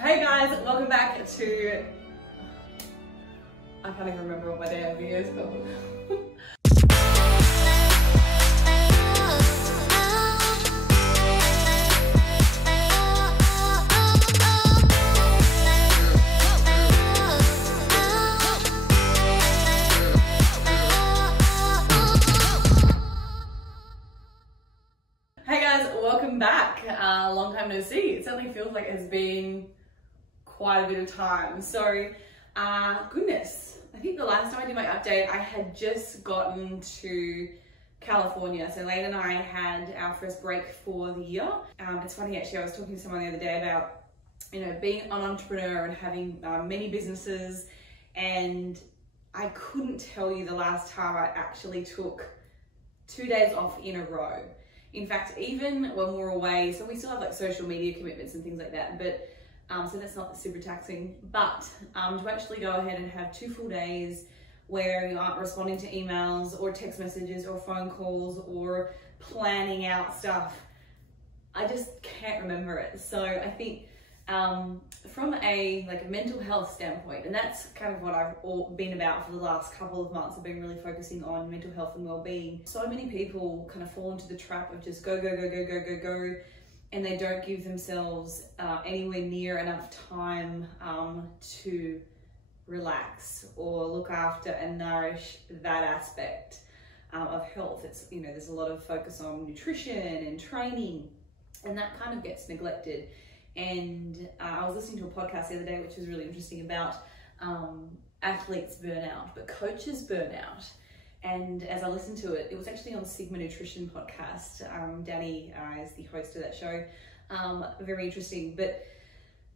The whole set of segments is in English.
Hey guys, welcome back to... I can't even remember what my damn video is called. Hey guys, welcome back. Long time no see. It certainly feels like it has been quite a bit of time. So, goodness, I think the last time I did my update, I had just gotten to California. So Lane and I had our first break for the year. It's funny actually, I was talking to someone the other day about, you know, being an entrepreneur and having many businesses, and I couldn't tell you the last time I actually took 2 days off in a row. In fact, even when we're away, so we still have like social media commitments and things like that, but so that's not super taxing, but to actually go ahead and have 2 full days where you aren't responding to emails or text messages or phone calls or planning out stuff, I just can't remember it. So I think from a mental health standpoint, and that's kind of what I've been about for the last couple of months. I've been really focusing on mental health and well-being. So many people kind of fall into the trap of just go, go, go, go, go, go, go, and they don't give themselves anywhere near enough time to relax or look after and nourish that aspect of health. It's, you know, there's a lot of focus on nutrition and training, and that kind of gets neglected. And I was listening to a podcast the other day, which was really interesting, about athletes burnout, but coaches burnout. And as I listened to it, it was actually on Sigma Nutrition podcast. Danny is the host of that show. Very interesting. But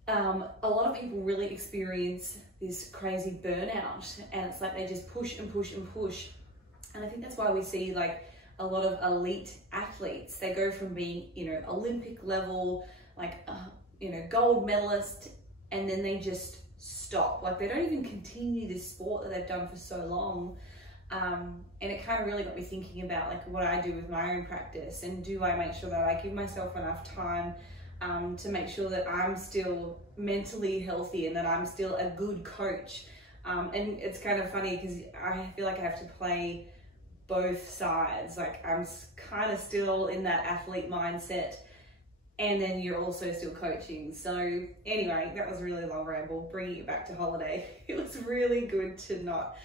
a lot of people really experience this crazy burnout, and it's like they just push and push and push. And I think that's why we see like a lot of elite athletes. They go from being, you know, Olympic level, like, you know, gold medalist, and then they just stop. Like they don't even continue this sport that they've done for so long. And it kind of really got me thinking about like what I do with my own practice, and do I make sure that I give myself enough time to make sure that I'm still mentally healthy and that I'm still a good coach. And it's kind of funny because I feel like I have to play both sides. Like I'm kind of still in that athlete mindset, and then you're also still coaching. So anyway, that was a really long ramble, bringing it back to holiday. It was really good to not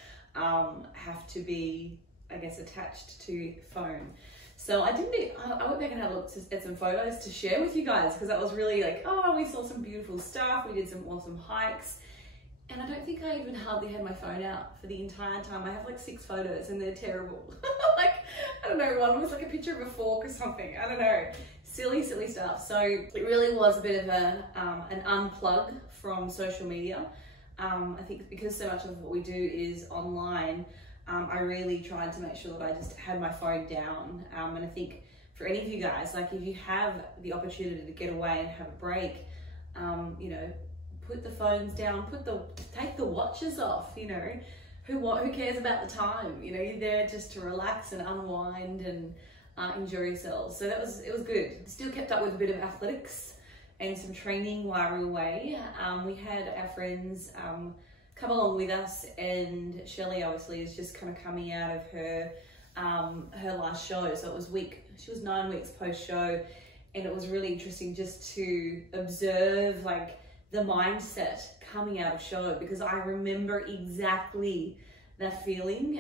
have to be, I guess, attached to phone. So I went back and had a look at some photos to share with you guys, because that was really like, oh, we saw some beautiful stuff, we did some awesome hikes, and I don't think I even hardly had my phone out for the entire time. I have like 6 photos and they're terrible. Like, I don't know, one was like a picture of a fork or something, I don't know. Silly stuff. So it really was a bit of an unplug from social media. I think because so much of what we do is online, I really tried to make sure that I just had my phone down. And I think for any of you guys, like if you have the opportunity to get away and have a break, you know, put the phones down, take the watches off, you know, who cares about the time? You know, you're there just to relax and unwind and enjoy yourselves. So it was good. Still kept up with a bit of athletics and some training while we were away. We had our friends come along with us, and Shelley obviously is just kind of coming out of her last show. So she was 9 weeks post show, and it was really interesting just to observe like the mindset coming out of show, because I remember exactly that feeling,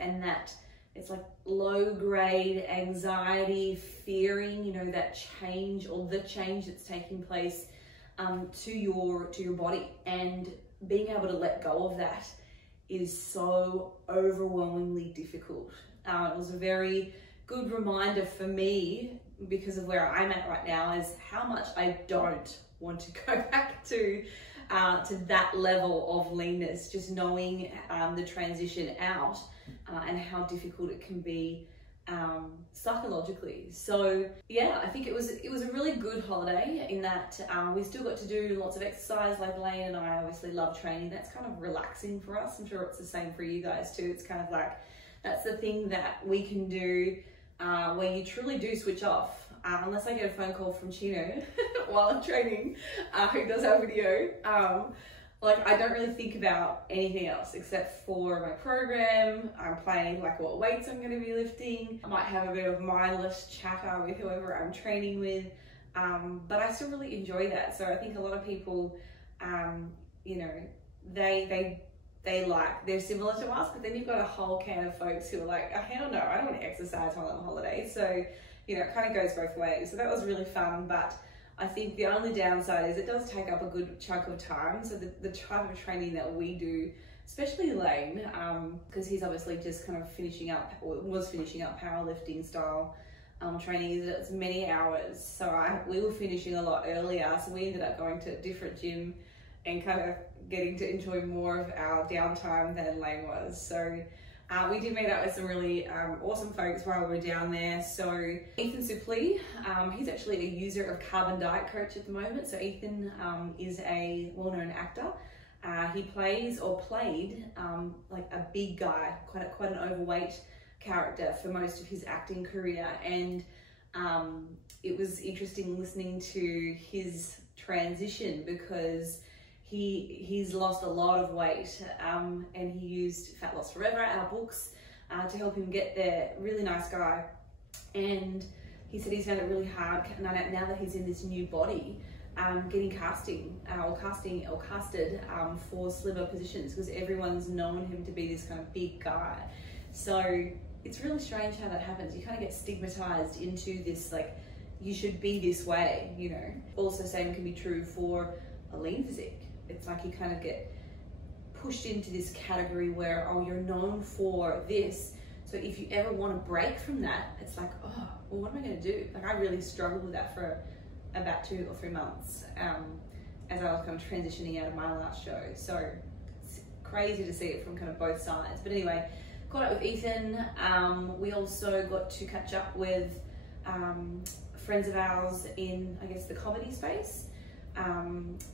and that it's like low grade anxiety, fearing, you know, that change or the change that's taking place to your body, and being able to let go of that is so overwhelmingly difficult. It was a very good reminder for me, because of where I'm at right now, is how much I don't want to go back to that level of leanness, just knowing the transition out and how difficult it can be psychologically. So yeah, I think it was a really good holiday in that we still got to do lots of exercise. Like Lane and I obviously love training. That's kind of relaxing for us. I'm sure it's the same for you guys too. It's kind of like That's the thing that we can do where you truly do switch off. Unless I get a phone call from Chino while I'm training, who does our video, like I don't really think about anything else except for my program. I'm planning like what weights I'm going to be lifting. I might have a bit of mindless chatter with whoever I'm training with, but I still really enjoy that. So I think a lot of people, you know, they're similar to us, but then you've got a whole can of folks who are like, oh, hell no, I don't want to exercise while I'm on holiday. So, you know, it kind of goes both ways. So that was really fun, but I think the only downside is it does take up a good chunk of time. So the type of training that we do, especially Lane, because he's obviously just kind of finishing up, or was finishing up powerlifting style training, is it's many hours. So we were finishing a lot earlier, so we ended up going to a different gym and kind of getting to enjoy more of our downtime than Lane was. So we did meet up with some really awesome folks while we were down there. So Ethan Suplee, he's actually a user of Carbon Diet Coach at the moment. So Ethan is a well-known actor. He plays or played like a big guy, quite an overweight character for most of his acting career. And it was interesting listening to his transition because he's lost a lot of weight, and he used Fat Loss Forever, our books, to help him get there. Really nice guy. And he said he's found it really hard now that he's in this new body, getting casted for slimmer positions, because everyone's known him to be this kind of big guy. So it's really strange how that happens. You kind of get stigmatized into this, like, you should be this way, you know. Also, same can be true for a lean physique. It's like you kind of get pushed into this category where, oh, you're known for this. So if you ever want to break from that, it's like, oh, well, what am I going to do? Like, I really struggled with that for about 2 or 3 months as I was kind of transitioning out of my last show. So it's crazy to see it from kind of both sides. But anyway, caught up with Ethan. We also got to catch up with friends of ours in, I guess, the comedy space.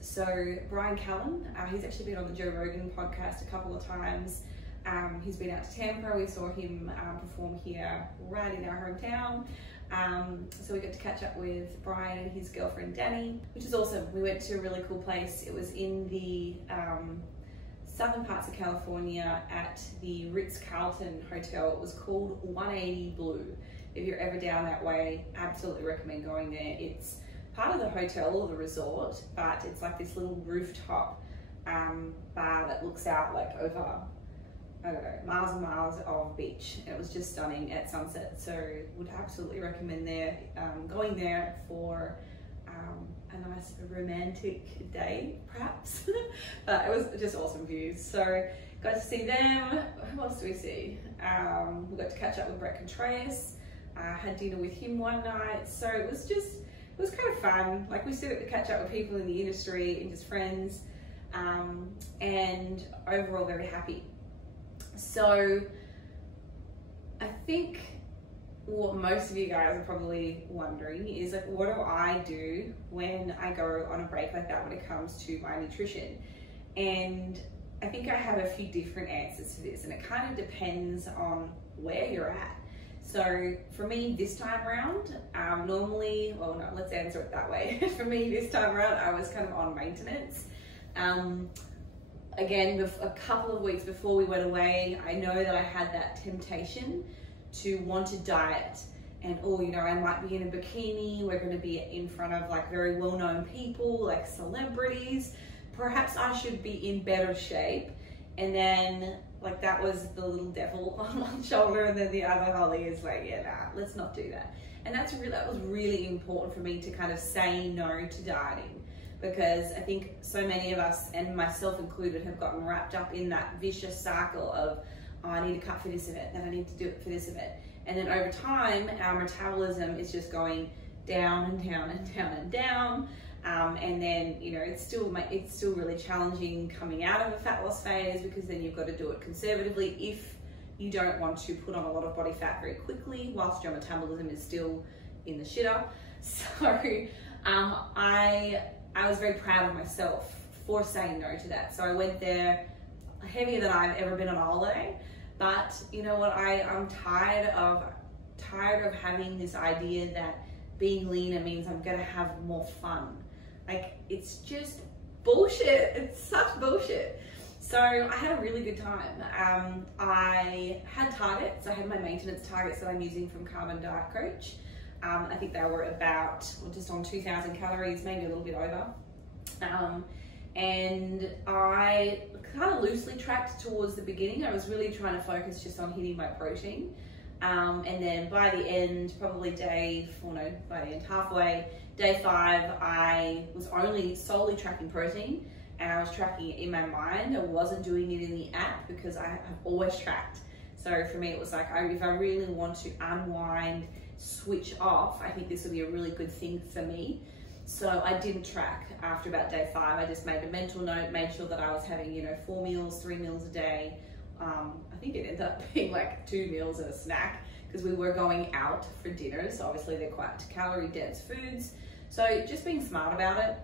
So Brian Callen, he's actually been on the Joe Rogan podcast a couple of times. He's been out to Tampa. We saw him perform here right in our hometown. So we got to catch up with Brian and his girlfriend Danny, which is awesome. We went to a really cool place. It was in the southern parts of California at the Ritz-Carlton Hotel. It was called 180 Blue. If you're ever down that way, absolutely recommend going there. It's part of the hotel or the resort, but it's like this little rooftop bar that looks out like over, I don't know, miles and miles of beach. It was just stunning at sunset, so would absolutely recommend going there for a nice romantic day, perhaps. But it was just awesome views. So got to see them. Who else do we see? We got to catch up with Brett Contreras. Had dinner with him one night. So it was kind of fun. Like, we still got to catch up with people in the industry and just friends, and overall very happy. So I think what most of you guys are probably wondering is, like, what do I do when I go on a break like that when it comes to my nutrition? And I think I have a few different answers to this, and it kind of depends on where you're at. So for me this time around, normally, well, no, let's answer it that way. For me this time around, I was kind of on maintenance. Again, a couple of weeks before we went away, I know that I had that temptation to want to diet, and, oh, you know, I might be in a bikini, we're going to be in front of like very well-known people, like celebrities, perhaps I should be in better shape. And then, like, that was the little devil on one shoulder, and then the other Holly is like, yeah, nah, let's not do that. And that was really important for me to kind of say no to dieting, because I think so many of us, and myself included, have gotten wrapped up in that vicious cycle of, oh, I need to cut for this event, then I need to do it for this event. And then over time, our metabolism is just going down and down and down and down. And then, you know, it's still really challenging coming out of a fat loss phase, because then you've got to do it conservatively if you don't want to put on a lot of body fat very quickly whilst your metabolism is still in the shitter. So I was very proud of myself for saying no to that. So I went there heavier than I've ever been on a holiday. But you know what, I'm tired of having this idea that being leaner means I'm gonna have more fun. Like, it's just bullshit. It's such bullshit. So I had a really good time. I had targets. I had my maintenance targets that I'm using from Carbon Diet Coach. I think they were about, well, just on 2,000 calories, maybe a little bit over. And I kind of loosely tracked towards the beginning. I was really trying to focus just on hitting my protein. And then by the end, probably halfway, day 5, I was only solely tracking protein, and I was tracking it in my mind. I wasn't doing it in the app because I have always tracked. So for me, it was like, if I really want to unwind, switch off, I think this would be a really good thing for me. So I didn't track after about day 5. I just made a mental note, made sure that I was having, 4 meals, 3 meals a day. I think it ended up being like 2 meals and a snack, because we were going out for dinner. So obviously they're quite calorie dense foods. So just being smart about it.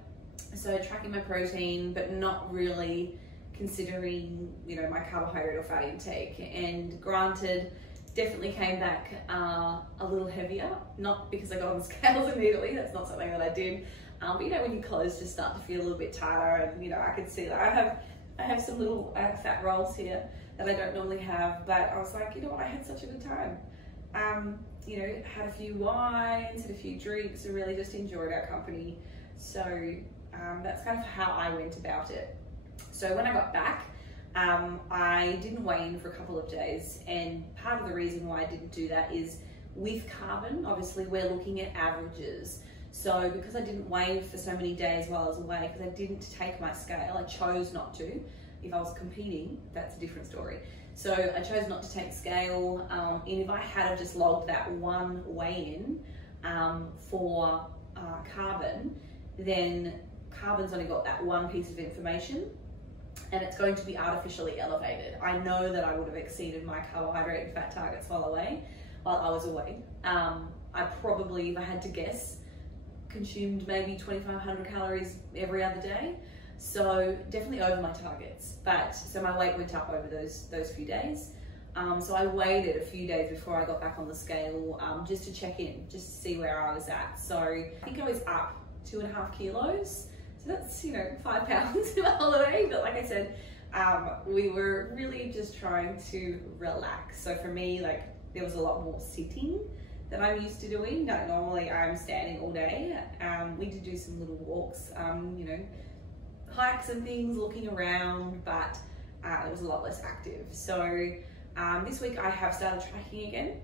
So tracking my protein, but not really considering, my carbohydrate or fat intake. And granted, definitely came back a little heavier, not because I got on the scales immediately. That's not something that I did. But when your clothes just start to feel a little bit tighter, and I could see that I have some little fat rolls here that I don't normally have, but I was like, I had such a good time. Had a few wines, had a few drinks, and really just enjoyed our company. So that's kind of how I went about it. So when I got back, I didn't weigh in for a couple of days, and part of the reason why I didn't do that is with carbon, obviously we're looking at averages. So because I didn't weigh for so many days while I was away, because I didn't take my scale, I chose not to. If I was competing, that's a different story. So I chose not to take scale, and if I had just logged that one weigh-in for carbon, then carbon's only got that one piece of information, and it's going to be artificially elevated. I know that I would have exceeded my carbohydrate and fat targets while I was away. I probably, if I had to guess, consumed maybe 2,500 calories every other day. So definitely over my targets, so my weight went up over those few days. So I waited a few days before I got back on the scale, just to check in, just to see where I was at. So I think I was up 2.5 kilos. So that's, 5 pounds in a holiday. But like I said, we were really just trying to relax. So for me, there was a lot more sitting that I'm used to doing. Normally I'm standing all day. We did do some little walks, hikes and things, looking around, but it was a lot less active. So this week I have started tracking again.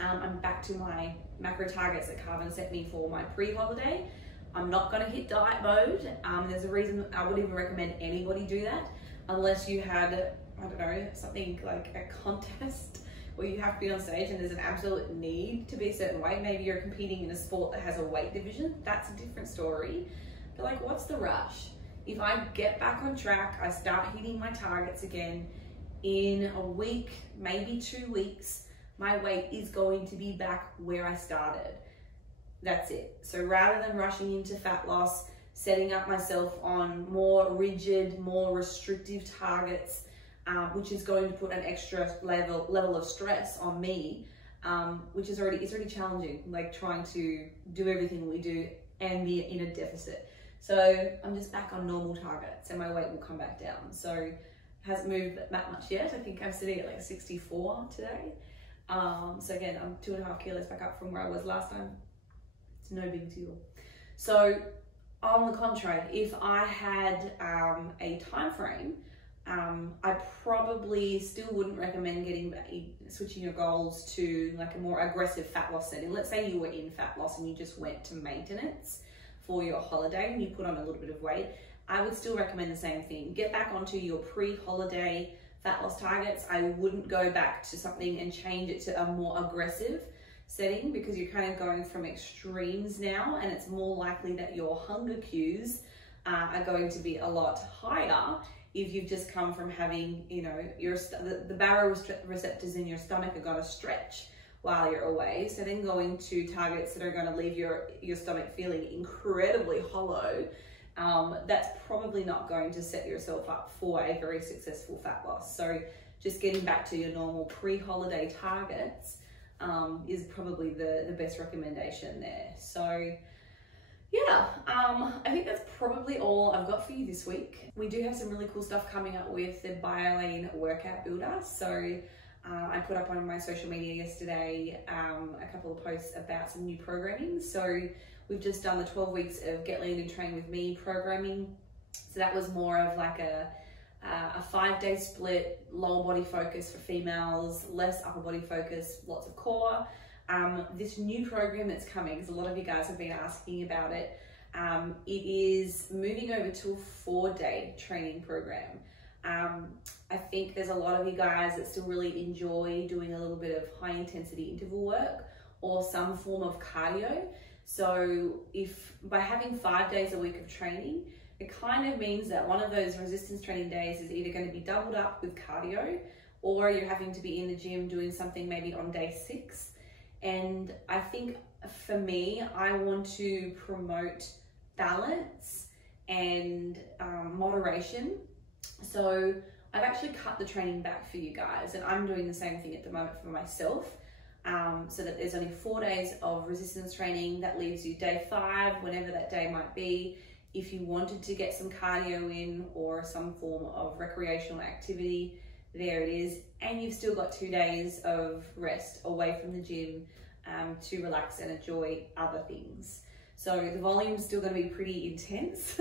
I'm back to my macro targets that Carbon set me for my pre-holiday. I'm not going to hit diet mode. There's a reason I wouldn't even recommend anybody do that unless you had, I don't know, something like a contest where you have to be on stage and there's an absolute need to be a certain weight. Maybe you're competing in a sport that has a weight division. That's a different story. But what's the rush? If I get back on track, I start hitting my targets again, in a week, maybe 2 weeks, my weight is going to be back where I started. That's it. So rather than rushing into fat loss, setting up myself on more rigid, more restrictive targets, which is going to put an extra level of stress on me, which is already challenging, trying to do everything we do and be in a deficit. So I'm just back on normal targets and my weight will come back down. So it hasn't moved that much yet. I think I'm sitting at 64 today. So again, I'm 2.5 kilos back up from where I was last time. It's no big deal. So on the contrary, if I had a time frame, I probably still wouldn't recommend switching your goals to a more aggressive fat loss setting. Let's say you were in fat loss and you just went to maintenance for your holiday and you put on a little bit of weight. I would still recommend the same thing. Get back onto your pre-holiday fat loss targets. I wouldn't go back to something and change it to a more aggressive setting, because you're kind of going from extremes now, and it's more likely that your hunger cues are going to be a lot higher if you've just come from having, the baroreceptors in your stomach are going to stretch while you're away. So then going to targets that are going to leave your stomach feeling incredibly hollow, that's probably not going to set yourself up for a very successful fat loss. So just getting back to your normal pre-holiday targets is probably the best recommendation there. So yeah, I think that's probably all I've got for you this week. We do have some really cool stuff coming up with the BioLane Workout Builder. So I put up on my social media yesterday a couple of posts about some new programming. So we've just done the 12 weeks of Get Lean and Train with Me programming. So that was more of like a 5-day split, lower body focus for females, less upper body focus, lots of core. This new program that's coming, because a lot of you guys have been asking about it, it is moving over to a 4-day training program. I think there's a lot of you guys that still really enjoy doing a little bit of high intensity interval work or some form of cardio. So if by having 5 days a week of training, it kind of means that one of those resistance training days is either going to be doubled up with cardio, or you're having to be in the gym doing something maybe on day 6. And I think for me, I want to promote balance and moderation. So I've actually cut the training back for you guys, and I'm doing the same thing at the moment for myself. So that there's only 4 days of resistance training. That leaves you day 5, whenever that day might be. If you wanted to get some cardio in or some form of recreational activity, there it is. And you've still got 2 days of rest away from the gym to relax and enjoy other things. So the volume is still going to be pretty intense.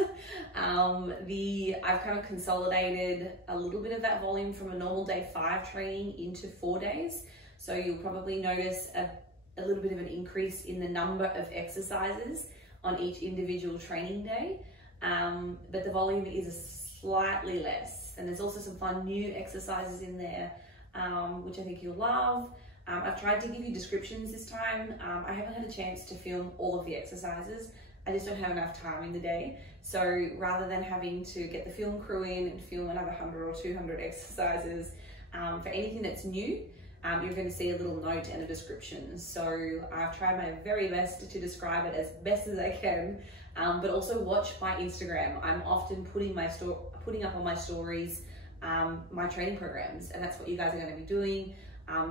I've kind of consolidated a little bit of that volume from a normal day 5 training into 4 days. So you'll probably notice a little bit of an increase in the number of exercises on each individual training day, but the volume is slightly less. And there's also some fun new exercises in there, which I think you'll love. I've tried to give you descriptions this time. I haven't had a chance to film all of the exercises. I just don't have enough time in the day. So rather than having to get the film crew in and film another 100 or 200 exercises, for anything that's new, you're going to see a little note and a description. So I've tried my very best to describe it as best as I can, but also watch my Instagram. I'm often putting up on my stories my training programs, and that's what you guys are going to be doing.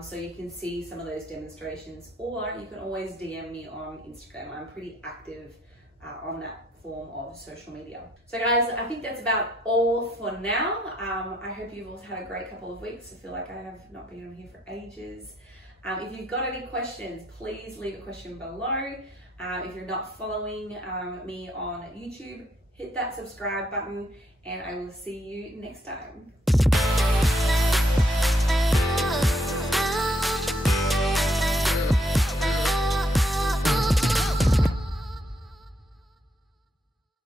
So you can see some of those demonstrations, or you can always DM me on Instagram. I'm pretty active on that form of social media. So guys, I think that's about all for now. I hope you've all had a great couple of weeks. I feel like I have not been on here for ages. If you've got any questions, please leave a question below. If you're not following me on YouTube, hit that subscribe button, and I will see you next time.